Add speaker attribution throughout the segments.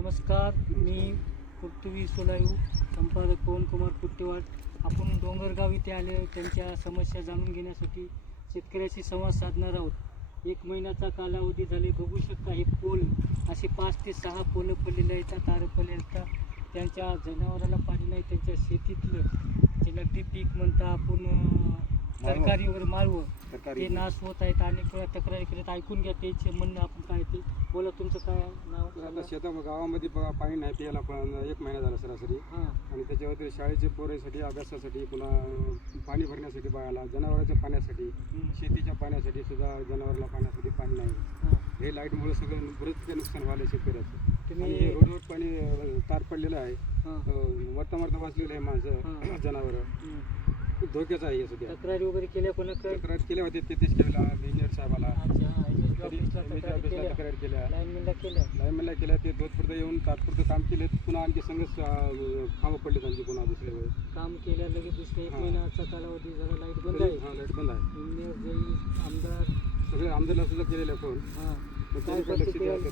Speaker 1: नमस्कार मी पृथ्वी सोलायू संपादक पवनकुमार कुट्टेवाड आपण डोंगरगाव इथे आले त्यांच्या समस्या जाणून घेण्यासाठी शेतकऱ्याशी संवाद साधणार आहोत. एक महिन्याचा कालावधी झाले बघू शकता हे पोल असे पाच ते सहा पोलं पडलेले आहेत. तार पडले आहेत त्यांच्या जनावराला पाणी नाही त्यांच्या शेतीतलं. जे नगदी पीक म्हणता आपण तरकारीवर माळवं ते नाश होत आहेत अनेक वेळा तक्रारी करत ऐकून घ्या त्याचे म्हणणं आपण काय ते बोला तुमचं काय नाव.
Speaker 2: शेता गावामध्ये बघा पाणी नाही प्यायला पण एक महिना झाला सरासरी आणि त्याच्यावरती शाळेचे पोरासाठी अभ्यासासाठी पुन्हा पाणी भरण्यासाठी बाळाला जनावरांच्या पाण्यासाठी. शेतीच्या पाण्यासाठी सुद्धा जनावराला पाण्यासाठी पाणी नाही
Speaker 1: हां.
Speaker 2: लाईटमुळे सगळं बरंच काही नुकसान व्हायला शेतकऱ्याचं
Speaker 1: तुम्ही
Speaker 2: रोडवर पाणी तार पडलेलं आहे. अं, मरता मरता वाचलेलं आहे माणसं. जनावरं. खूप धोक्याचं आहे हे सध्या.
Speaker 1: तक्रारी वगैरे केल्या कोणाकडे?
Speaker 2: तक्रार केल्या होत्या तेहतीस केला इंजिनियर साहेबाला.
Speaker 1: अच्छा MSD
Speaker 2: कधी
Speaker 1: ऑफिसला
Speaker 2: MSD
Speaker 1: तक्रारी
Speaker 2: ऑफिसला
Speaker 1: केल्या.
Speaker 2: तक्रार केल्या.
Speaker 1: लाईनमॅनला केल्या.
Speaker 2: लाईनमॅनला केल्या ते दोतपुरतं येऊन तात्पुरतं काम केले. पुन्हा आणखी संघच कामं पडले त्यांची पुन्हा दुसऱ्या वेळेस.
Speaker 1: काम केल्या लगेच दुसऱ्या एक
Speaker 2: हां.
Speaker 1: महिन्याचा कालावधी झाला लाइट बंद आहे.
Speaker 2: हा लाइट बंद आहे.
Speaker 1: इंजिनियर जरी आमदार.
Speaker 2: सगळे आमदारला सुद्धा केलेले फोन.
Speaker 1: हां.
Speaker 2: पण
Speaker 1: काय
Speaker 2: लक्ष द्यायला.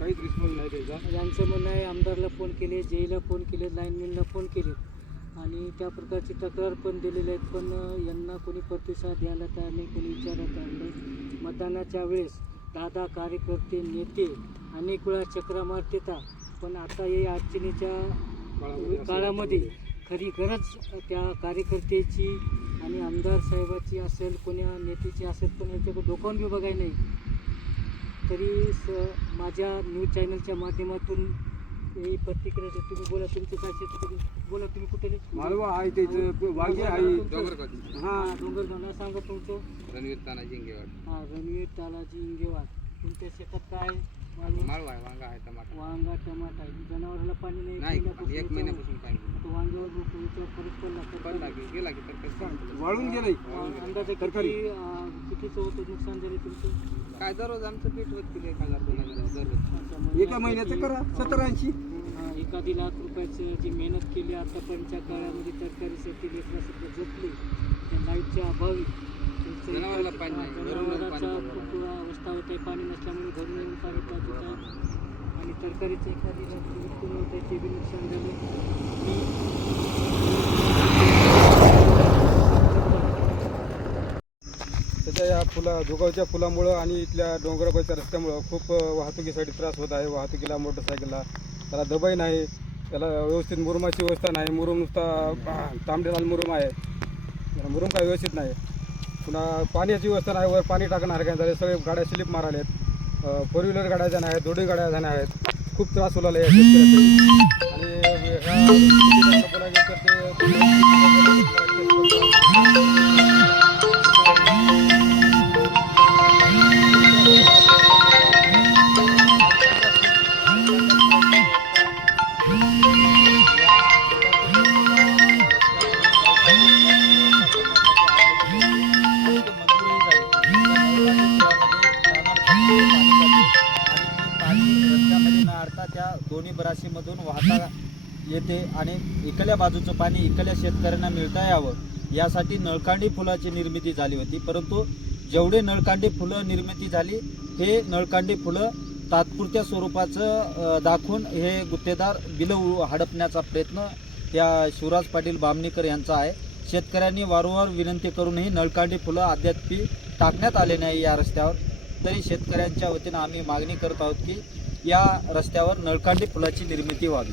Speaker 2: काहीच रिस्पॉन्स नाही त्यांचा.
Speaker 1: यांचं म्हणणं आहे आमदारला फोन केले जेईला फोन केले लाईनमॅनला फोन केले. आणि त्या प्रकारची तक्रार पण दिलेली आहेत. पण यांना कोणी प्रतिसाद द्यायला तयार नाही कोणी विचारायला तयार नाही. मतदानाच्या वेळेस दादा कार्यकर्ते नेते अनेक वेळा चक्रा मारतात पण आता या अडचणीच्या
Speaker 2: काळामध्ये झालं.
Speaker 1: खरी गरज त्या कार्यकर्त्याची आणि आमदार साहेबाची असेल कोण्या नेत्याची असेल पण यांच्याकडे डोकावून बी बघाय नाही. तरी स माझ्या न्यूज चॅनलच्या माध्यमातून ही प्रतिक्रिया देतो. तुम्ही बोला तुमचं काय शेत तुम्ही बोला तुम्ही कुठे?
Speaker 2: मालवा आहे त्याचं वांगे आहे. हा
Speaker 1: डोंगरगावला सांगा तुमचं.
Speaker 3: रणवीर तानाजी इंगेवाड.
Speaker 1: हा रणवीर तालाजी इंगेवाड. तुमच्या शेतात काय
Speaker 3: आहे? वांगा आहे टमाटा.
Speaker 1: वांगा टमाटा. आहे. जनावराला पाणी नाही
Speaker 3: एक महिन्यापासून पाणी
Speaker 1: वांग्यावर तुमचा परत पडला
Speaker 3: पडला की गेला की तर
Speaker 2: वाळून गेलंय.
Speaker 1: अं, अंदाजे किती कितीचं होतं नुकसान झाले तुमचं?
Speaker 3: काय दररोज आमचं पीठ होत गेलं एक हजार दोन हजार दररोज.
Speaker 2: एका महिन्याचं करा सत्तर ऐंशी
Speaker 1: एखादी लाख रुपयाचं जी मेहनत केली आतापर्यंतच्या काळामध्ये तरकारीसाठी सध्या जपली त्या लाईटच्या अभावी जनावराचा. खूप अवस्था होते पाणी नसल्यामुळे घरून येऊन पाणी पाहत होतात आणि तरकारीचं एखादी लाख उत्पन्न होत ते बी नुकसान झालं मी
Speaker 2: त्याच्या या फुला दुगावच्या फुलामुळं आणि इथल्या डोंगराबाईच्या रस्त्यामुळं खूप वाहतुकीसाठी त्रास होत आहे. वाहतुकीला मोटरसायकलला. त्याला दबाई नाही. त्याला व्यवस्थित मुरुमाची व्यवस्था नाही. मुरुम नुसता तांबडेलाल मुरुम आहे. मुरुम काय व्यवस्थित नाही. पुन्हा पाण्याची व्यवस्था नाही. वर पाणी टाकणार काय झाले सगळे गाड्या स्लिप मारायला आहेत. फोर व्हीलर गाड्या जाण्या आहेत. दोडी गाड्या जाण्या आहेत. खूप त्रास होला आहे शेतकऱ्यासाठी. आणि
Speaker 4: दोन्ही बराशीमधून वाहता येते आणि इकल्या बाजूचं पाणी इकल्या शेतकऱ्यांना मिळता यावं. यासाठी नळकांडी फुलाची निर्मिती झाली होती. परंतु जेवढे नळकांडी फुलं निर्मिती झाली हे नळकांडी फुलं तात्पुरत्या स्वरूपाचं दाखवून हे गुत्तेदार बिलं हडपण्याचा प्रयत्न या शिवराज पाटील बामणीकर यांचा आहे. शेतकऱ्यांनी वारंवार विनंती करूनही नळकांडी फुलं अद्याप टाकण्यात आले नाही या रस्त्यावर. तरी शेतकऱ्यांच्या वतीनं आम्ही मागणी करत आहोत की या रस्त्यावर नळकांडी पुलाची निर्मिती व्हावी.